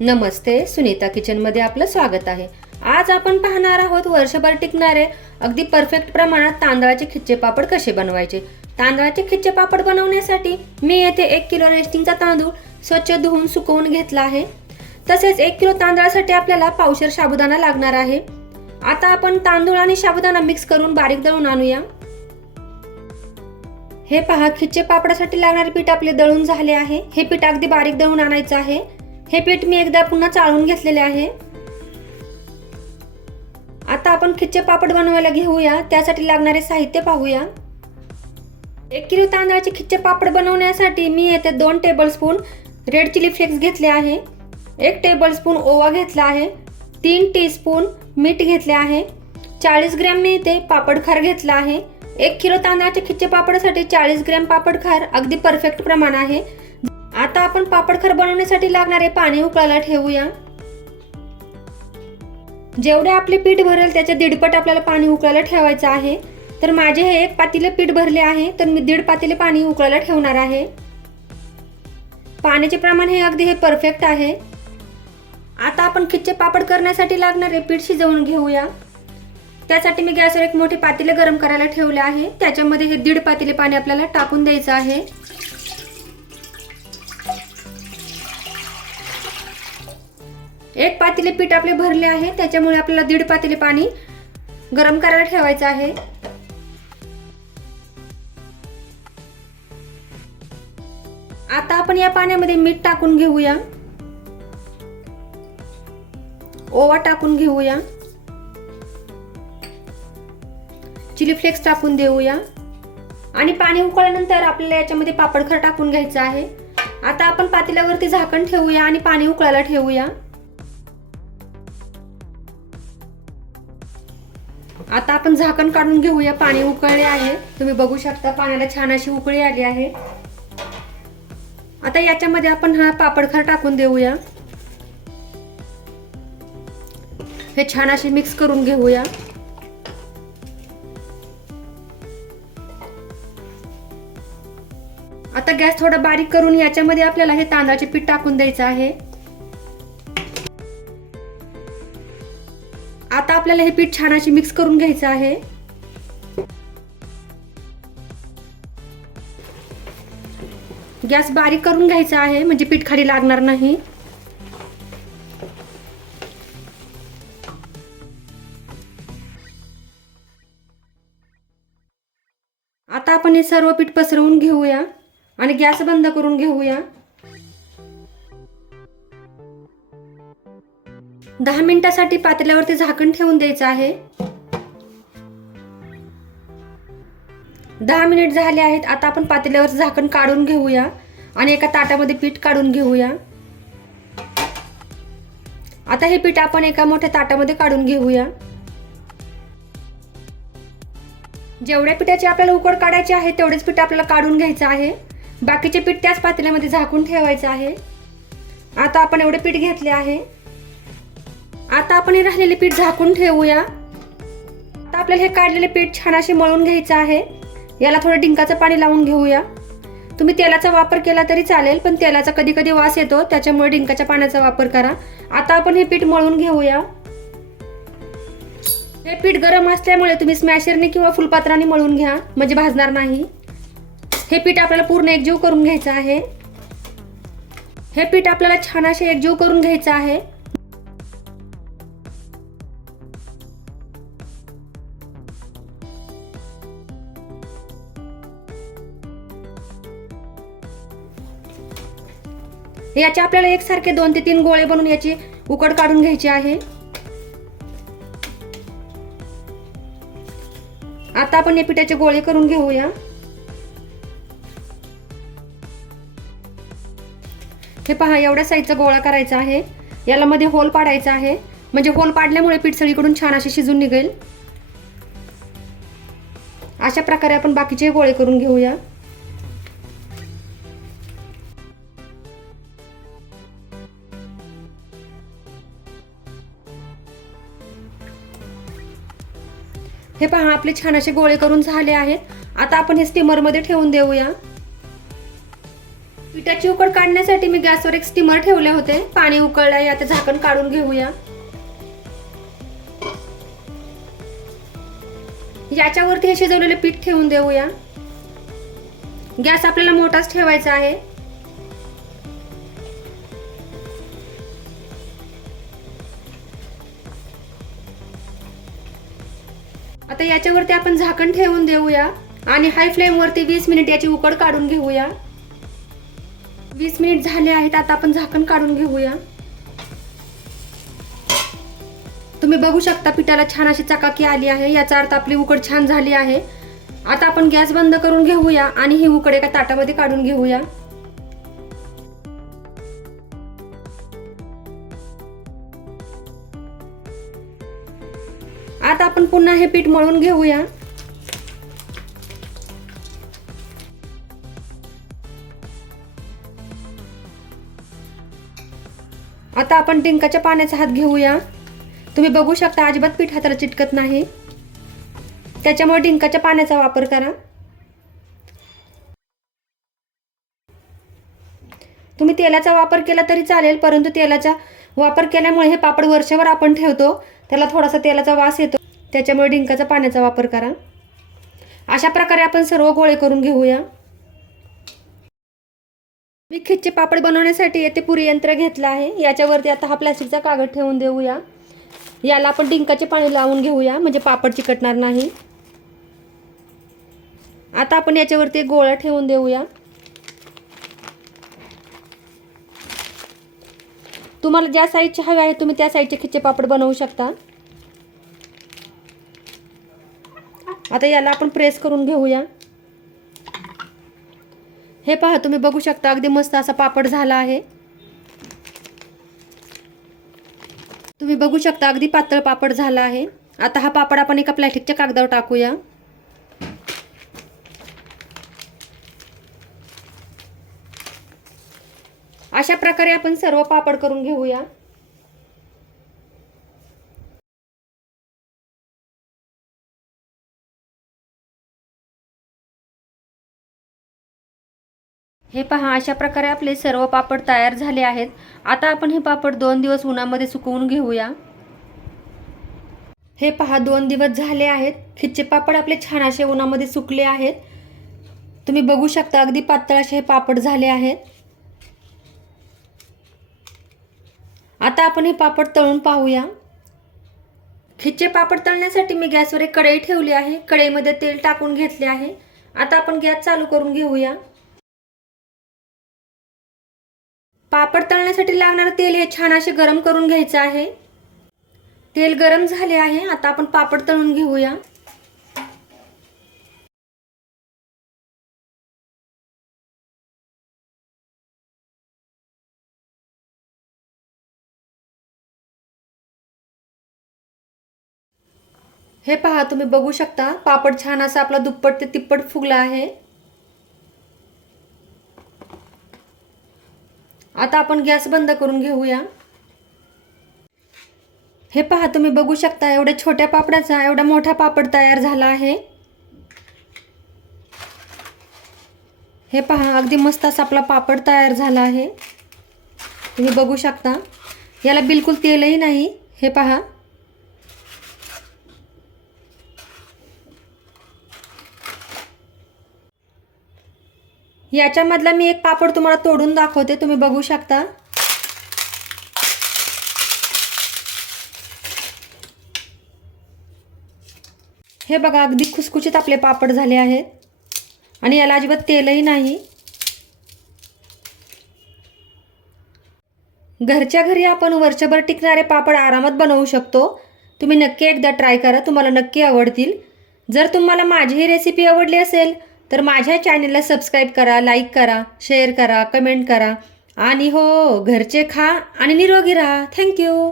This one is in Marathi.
नमस्ते सुनीता किचनमध्ये आपलं स्वागत आहे. आज आपण पाहणार आहोत वर्षभर टिकणारे अगदी परफेक्ट प्रमाणात तांदळाचे खिच्चे पापड कसे बनवायचे? तांदळाचे खिच्चे पापड बनवण्यासाठी मी येथे एक किलो रेस्टिंगचा तांदूळ स्वच्छ धुवून सुकवून घेतला आहे. तसेच एक किलो तांदळासाठी आपल्याला पावशर साबुदाणा लागणार आहे. आता आपण तांदूळ आणि साबुदाणा मिक्स करून बारीक दळून आणूया. हे पहा खिच्चे पापडासाठी लागणारे पीठ आपले दळून झाले आहे. हे पीठ अगदी बारीक दळून आणायचं आहे. हे पीठ मी एकदा पुन्हा चाळून घेतलेले आहे. आता आपण खिच्चे पापड बनवायला घेऊया. त्यासाठी लागणारे साहित्य पाहूया. एक किलो तांदळाचे खिच्चे पापड बनवण्यासाठी मी येथे दोन टेबलस्पून रेड चिली फ्लेक्स घेतले आहे. एक टेबलस्पून ओवा घेतला आहे. तीन टीस्पून मीठ घेतले आहे. चाळीस ग्रॅम मी इथे पापडखार घेतला आहे. एक किलो तांदळाच्या खिच्चे पापडासाठी चाळीस ग्रॅम पापडखार अगदी परफेक्ट प्रमाण आहे. आता आपण पापडखार बनवण्यासाठी लागणारे पाणी उकळायला ठेवूया. जेवढे आपले पीठ भरेल त्याच्या दीडपट आपल्याला पाणी उकळायला ठेवायचं आहे. तर माझे हे एक पातेले पीठ भरले आहे तर मी दीड पातेले पाणी उकळायला ठेवणार आहे. पाण्याचे प्रमाण हे अगदी हे परफेक्ट आहे. आता आपण खिच्चे पापड करण्यासाठी लागणारे पीठ शिजवून घेऊया. त्यासाठी मी गॅसवर एक मोठे पातेले गरम करायला ठेवले आहे. त्याच्यामध्ये हे दीड पातेले पाणी आपल्याला टाकून द्यायचं आहे. एक पातेले पीठ आपले भरले आहे. त्याच्यामुळे आपल्याला दीड पातेले पाणी गरम करायला ठेवायचं आहे. आता आपण या पाण्यामध्ये मीठ टाकून घेऊया. ओवा टाकून घेऊया. चिली फ्लेक्स टाकून देऊया. आणि पाणी उकळल्यानंतर आपल्याला याच्यामध्ये पापडखर टाकून घ्यायचं आहे. आता आपण पातेल्यावरती झाकण ठेवूया आणि पाणी उकळायला ठेवूया. आता आपण झाकण काढून घेऊया. पाणी उकळले आहे. तुम्ही बघू शकता पाण्याला छान अशी उकळी आली आहे. आता याच्यामध्ये आपण हा पापडखार टाकून देऊया. हे छान असे मिक्स करून घेऊया. आता गॅस थोडा बारीक करून याच्यामध्ये आपल्याला हे तांदळाचे पीठ टाकून द्यायचं आहे. आता आपल्याला हे पीठ छान असे मिक्स करून घ्यायचं आहे. गॅस बारीक करून घ्यायचा आहे म्हणजे पीठ खाली लागणार नाही. आता आपण हे सर्व पीठ पसरवून घेऊया आणि गॅस बंद करून घेऊया. दहा मिनिटासाठी पातेल्यावरती झाकण ठेवून द्यायचं आहे. दहा मिनिट झाले आहेत आता आपण पातेल्यावर झाकण काढून घेऊया. आणि एका ताटामध्ये पीठ काढून घेऊया. आता हे पीठ आपण एका मोठ्या ताटामध्ये काढून घेऊया. जेवढ्या पिठाची आपल्याला उकड काढायची आहे तेवढेच पीठ आपल्याला काढून घ्यायचं आहे. बाकीचे पीठ त्याच पातेल्यामध्ये झाकून ठेवायचं आहे. आता आपण एवढे पीठ घेतले आहे. आता आपण हे राहिलेले पीठ झाकून ठेवूया. आता आपल्याला हे काढलेले पीठ छान असे मळून घ्यायचं आहे. याला थोडं डिंकाचं पाणी लावून घेऊया. तुम्ही तेलाचा वापर केला तरी चालेल पण तेलाचा कधी कधी वास येतो त्याच्यामुळे डिंकाच्या पाण्याचा वापर करा. आता आपण हे पीठ मळून घेऊया. हे पीठ गरम असल्यामुळे तुम्ही स्मॅशरने किंवा फुलपात्राने मळून घ्या म्हणजे भाजणार नाही. हे पीठ आपल्याला पूर्ण एकजीव करून घ्यायचं आहे. हे पीठ आपल्याला छान असे एकजीव करून घ्यायचं आहे. याचे आपल्याला एकसारखे दोन ते तीन गोळे बनवून याची उकड काढून घ्यायची आहे. आता आपण या पिठाचे गोळे करून घेऊया. हे पहा एवढ्या साईजचा गोळा करायचा आहे. याला मध्ये होल पाडायचा आहे. म्हणजे होल पाडल्यामुळे पीठ सगळीकडून छान असे शिजून निघेल. अशा प्रकारे आपण बाकीचे गोळे करून घेऊया. हे पहा आपले छान असे गोळे करून झाले आहेत. आता आपण हे स्टीमरमध्ये ठेवून देऊया. पिठाची उकड काढण्यासाठी मी गॅसवर एक स्टीमर ठेवले होते. पाणी उकळलं आहे आता झाकण काढून घेऊया. याच्यावरती हे शिजवलेले पीठ ठेवून देऊया. गॅस आपल्याला मोठाच ठेवायचा आहे. आता याच्यावरती आपण झाकण ठेवून देऊया. आणि हाय फ्लेमवरती वीस मिनिट याची उकड काढून घेऊया. वीस मिनिट झाले आहेत आता आपण झाकण काढून घेऊया. तुम्ही बघू शकता पिठाला छान अशी चकाकी आली आहे याचा अर्थ आपली उकड छान झाली आहे. आता आपण गॅस बंद करून घेऊया आणि ही उकड एका ताटामध्ये काढून घेऊया. पुन्हा हे पीठ मळून घेऊया. आता आपण डिंकाच्या पाण्याचा हात घेऊया. तुम्ही बघू शकता अजिबात पीठ हाताला चिटकत नाही. त्याच्यामुळे डिंकाच्या पाण्याचा वापर करा. तुम्ही तेलाचा वापर केला तरी चालेल परंतु तेलाचा वापर केल्यामुळे हे पापड वर्षभर आपण ठेवतो. त्याला थोडासा तेलाचा वास येतो. त्याच्यामुळे डिंकाचा पाण्याचा वापर करा. अशा प्रकारे आपण सर्व गोळे करून घेऊया. मी खिच्चे पापड बनवण्यासाठी येथे पुरी यंत्र घेतलं आहे. याच्यावरती आता हा प्लास्टिकचा कागद ठेवून देऊया. याला आपण डिंकाचे पाणी लावून घेऊया म्हणजे पापड चिकटणार नाही. आता आपण याच्यावरती गोळा ठेवून देऊया. तुम्हाला ज्या साईजचे हवे आहे तुम्ही त्या साईजचे खिच्चे पापड बनवू शकता. आता याला आपण प्रेस करून घेऊया. हे पहा तुम्ही बघू शकता अगदी मस्त असा पापड झाला आहे. तुम्ही बघू शकता अगदी पातळ पापड झाला आहे. आता हा पापड आपण एका प्लॅस्टिकच्या कागदावर टाकूया. अशा प्रकारे आपण सर्व पापड करून घेऊया. हे पहा अशा प्रकारे आपले सर्व पापड तयार झाले आहेत. आता आपण हे पापड दोन दिवस उन्हामध्ये सुकवून घेऊया. हे पहा दोन दिवस झाले आहेत. खिच्चे पापड आपले छान असे उन्हामध्ये सुकले आहेत. तुम्ही बघू शकता अगदी पातळ असे हे पापड झाले आहेत. आता आपण हे पापड तळून पाहूया. खिच्चे पापड तळण्यासाठी मी गॅसवर एक कढई ठेवली आहे. कढईमध्ये तेल टाकून घेतले आहे. आता आपण गॅस चालू करून घेऊया. पापड तळण्यासाठी लागणारं तेल हे छान असे गरम करून घ्यायचं आहे. तेल गरम झाले आहे. आता आपण पापड तळून घेऊया. हे पहा तुम्ही बघू शकता पापड छान असा आपला दुप्पट ते तिप्पट फुगला आहे. आता आपण गॅस बंद करून घेऊया. हे पहा तुम्ही बघू शकता एवढ्या छोट्या पापडाचा एवढा मोठा पापड तयार झाला आहे. हे पहा अगदी मस्त असा आपला पापड तयार झाला आहे. तुम्ही बघू शकता. याला बिलकुल तेलही नाही. हे पहा याच्यामधला मी एक पापड तुम्हाला तोडून दाखवते तुम्ही बघू शकता. हे बघा अगदी खुसखुशीत आपले पापड झाले आहेत. आणि याला अजिबात तेलही नाही. घरच्या घरी आपण वर्षभर टिकणारे पापड आरामात बनवू शकतो. तुम्ही नक्की एकदा ट्राय करा तुम्हाला नक्की आवडतील. जर तुम्हाला माझी ही रेसिपी आवडली असेल तर माझ्या चॅनलला सबस्क्राईब करा लाईक करा शेअर करा कमेंट करा. आणि हो घरचे खा आणि निरोगी राहा. थँक्यू